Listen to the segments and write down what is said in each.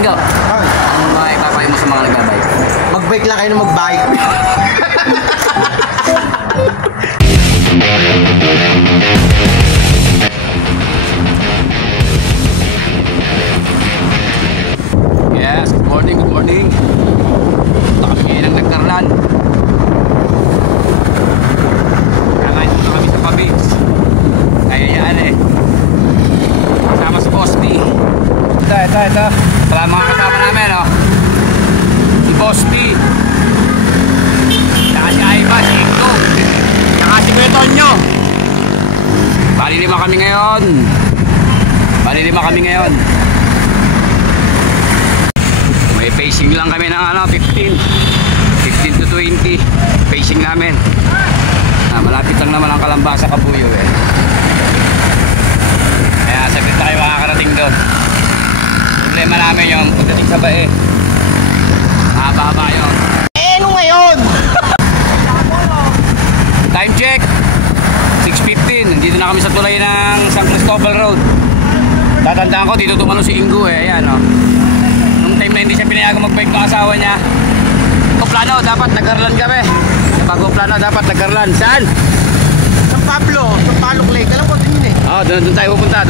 Ingo. Ano mga ipapayo mo sa mga nagbabike? Mag-bike lang kayo na mag-bike. Yes, good morning, good morning. Kami ng nagkarlan. Kakain muna kami sa Pabix. Kaya yan eh. Kasama sa Boss B. Ito. Wala mga kasama namin, oh. Si Boss B. Saka si Aiba, si Ingo. Saka si Kuya Tonyo. Bali lima kami ngayon. May pacing lang kami ng 15 to 20 pacing namin. Malapit lang naman ang Kalamba sa Kabuyo eh. Kaya saglit na kayo makakarating doon. Problema namin yung pagdating sa bae. Mahaba yun. Ano ngayon? Time check 6:15. Nandito na kami sa tulay ng San Cristobal Road. Tatandaan ko dito tumano si Ingo eh. Ayan o. Nung time na hindi siya pinayagang mag-bike ng asawa niya. Plano dapat nagkarlan kami. Bago plano dapat nagkarlan. Saan? San Pablo, San Palok Lake. Alam ko din yun eh. Doon tayo pupunta.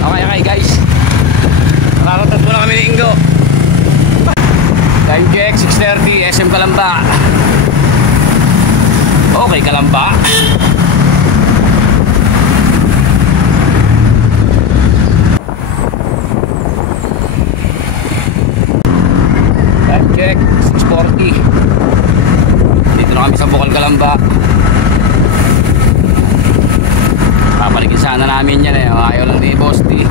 Okay guys. Nakakatat muna kami ni Ingo. Time check 6:30 SM Kalamba. Okay Kalamba. Time check 6:40. Dito na kami sa Bukal Kalamba. Papalikin sana namin yan eh. Ayaw lang ni Boss D.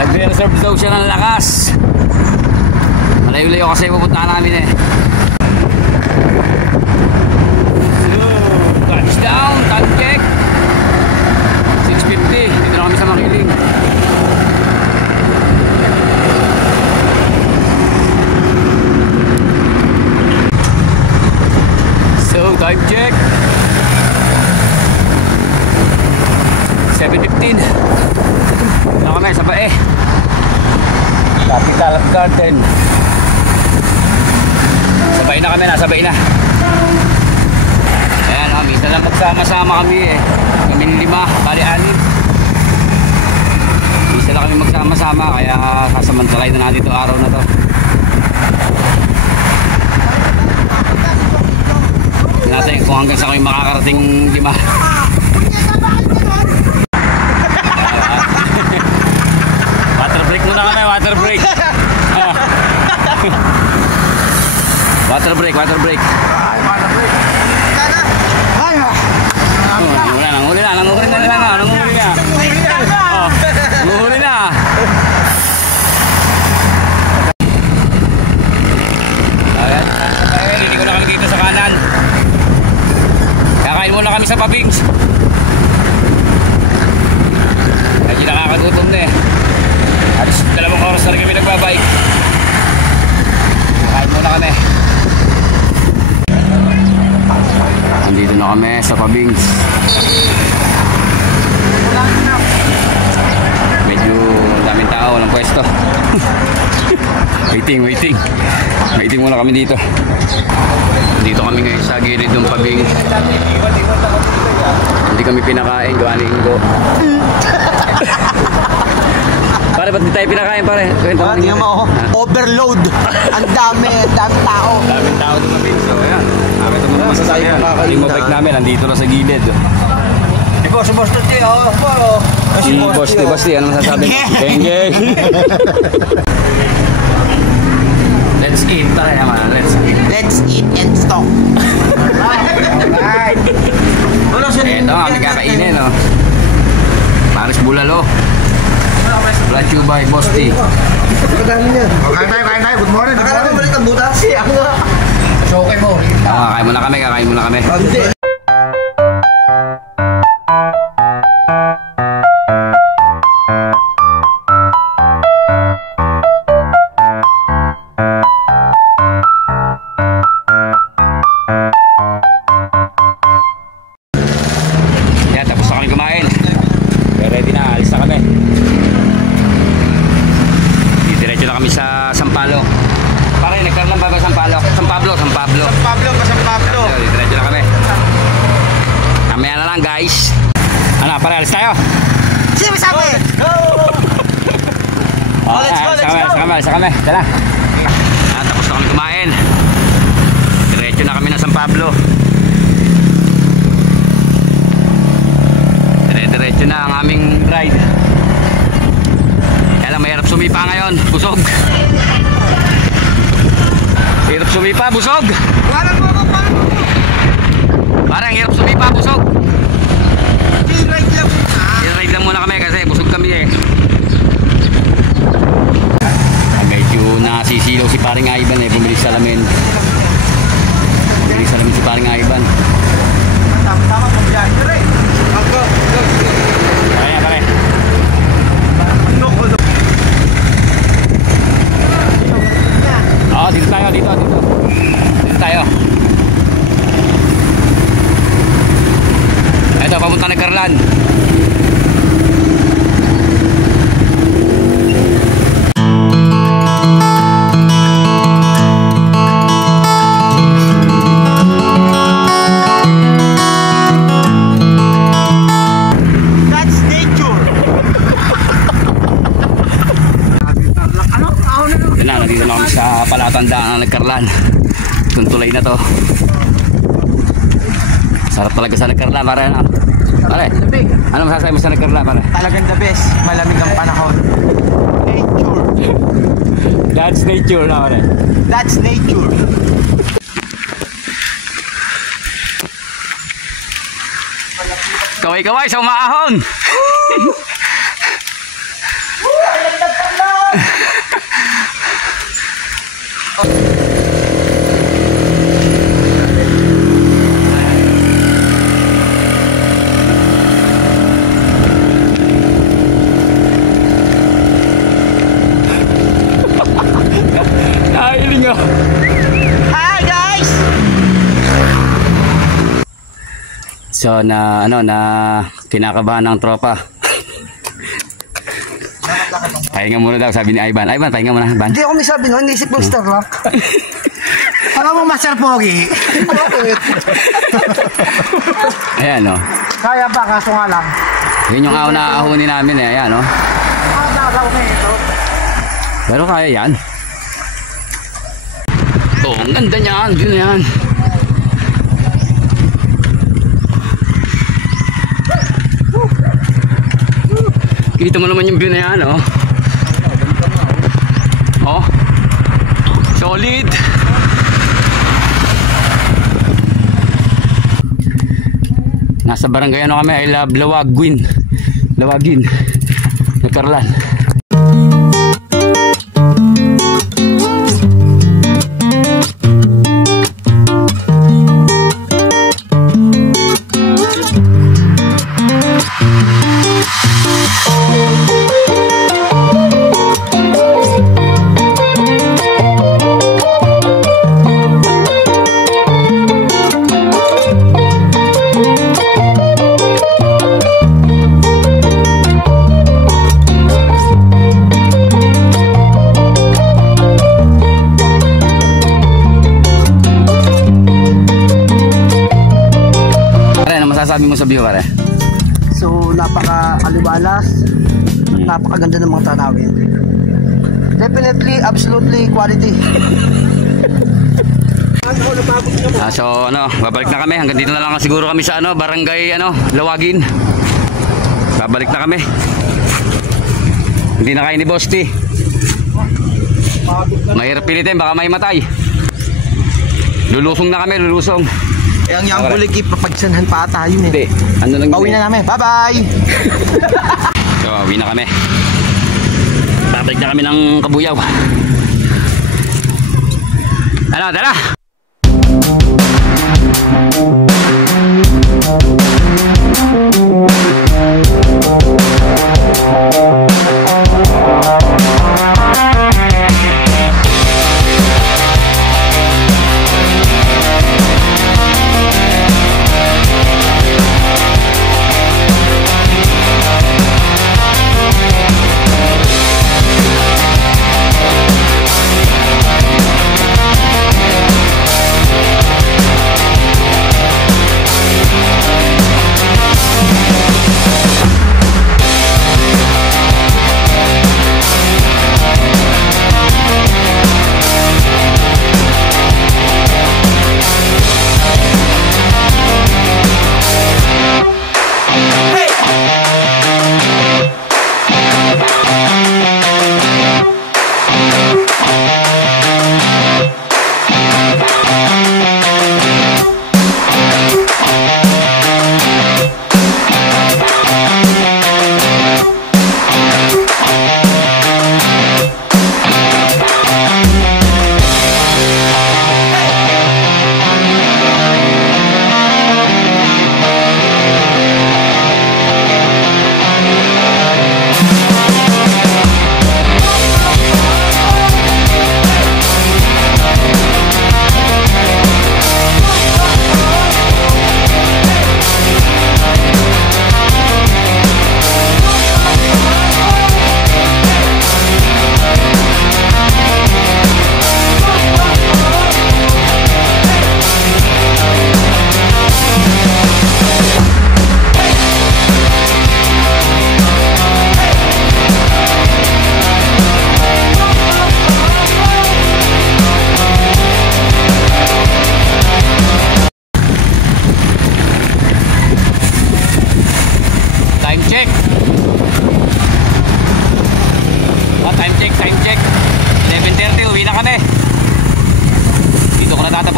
Nagre-reserve daw siya ng lakas. Malayo-layo kasi pupuntahan namin eh. So, touchdown, time check 6:50. Dito na kami sa Makiling. So, time check 7:15. Ano kami sa bae? Capital Garden. Sabay na kami, nasabay na. Ayan, minsan lang magsama-sama kami eh. Kami 5, bali 6. Minsan lang kami magsama-sama, kaya sasamantalayin na natin itong araw na to. Natin kung hanggang sa kami makakarating 5. Water break muna kami, water break. Water break. Nanguhuli na. Ayan, hindi ko na kami dito sa kanan. Kakain muna kami sa Pabix. Hindi nakakagutom na eh. Alis 2 oras na rin kami nagbabike. Kakain muna kami. Andito na kami sa Pabix. Medyo daming tao, walang pwesto. Waiting muna kami dito. Dito kami ngayon sa gilid ng Pabix. Hindi kami pinakain, gawa ni Ingo. Pare, ba't di tayo pinakain pare? Hindi naman ako. Overload. Ang dami tao. Daming tao doon kami. So ayan, nakita mo naman sa tayo makakain. Yung bike namin, nandito na sa gilid. Si Boss Tuti, Si Boss T, ano masasabi mo? Geng. Let's eat, pare naman. Let's eat and stock. Alright. Ito, kami kakainin, no? Paris Bulalo. Brought you by Boss T. Kain tayo. Good morning. Akala ko balik ang butas. Ako nga. So, okay mo. Kakain muna kami. kami sa Sampaloc. Pare, nagkaroon ba ba Sampaloc? San Pablo. San Pablo pa, San Pablo. Diretso na kami. Mamaya na lang guys. Ano, pare, alis tayo. Sino sabi? Let's go. Sa kami. Tara. Tapos na kami kumain. Diretso na kami na San Pablo. Diretso na ang aming ride. Kaya lang mahirap sumipa ngayon. Busog. Hirap sumipa, busog. Parang hirap sumipa, busog. I-ride lang muna kami kasi busog kami eh. Medyo nasisilaw si paring Ivan eh. Bumili salamin. Si paring Ivan. Tama po dyan. Go. Pare. Dito tayo. Ito, papunta na Carlan. That's nature. Nandito na kami sa palatandaan ng Nagkarlan. Itong tulay na to. Sarap talaga sa Nagkarlan, pare. Pare, ano masasabi mo sa Nagkarlan, pare? Talagang the best. Malamig ang panahon. Nature. That's nature na, pare. That's nature. Kaway-kaway sa umaahon. Nailing ako. Hi guys! So na kinakabahan ng tropa. Pahinga muna daw, sabi ni Ivan. Ivan, pahinga muna, Ivan. Hindi ako may sabi nun, naisip mo Starlock. Alam mo, Master Pogi. Ayan, no. Kaya ba, kaso nga lang. Yun yung ahon-ahunin namin eh, ayan, no. Pero kaya yan. Oh, ang ganda niyan, yun yan. Kita mo naman yung view na yan, oh. Oh. Solid. Nasa barangay ano kami, I love Lawagin. Nagkarlan. Sabi mo sa view, pare? So, napaka-aliwalas, napakaganda ng mga tanawin. Definitely, absolutely quality. So, babalik na kami. Hanggang dito na lang siguro kami sa barangay Lawagin. Babalik na kami. Hindi na kayo ni Bosti. Mahirap pilitin, baka may matay. Lulusong na kami, lulusong. Ang Yambulig, ipapagsanhan pa ata yun eh. Hindi. Ano lang Pauwi na namin. Bye-bye! So, uwi na kami. Babalik na kami ng Kabuyaw. Tara!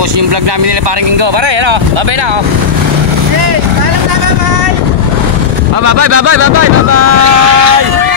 Tapos yung vlog namin nila paring Ingo. Pare, ano? Babay na, oh. Hey, alam na, bye-bye! Bye-bye, bye-bye, bye-bye, bye-bye!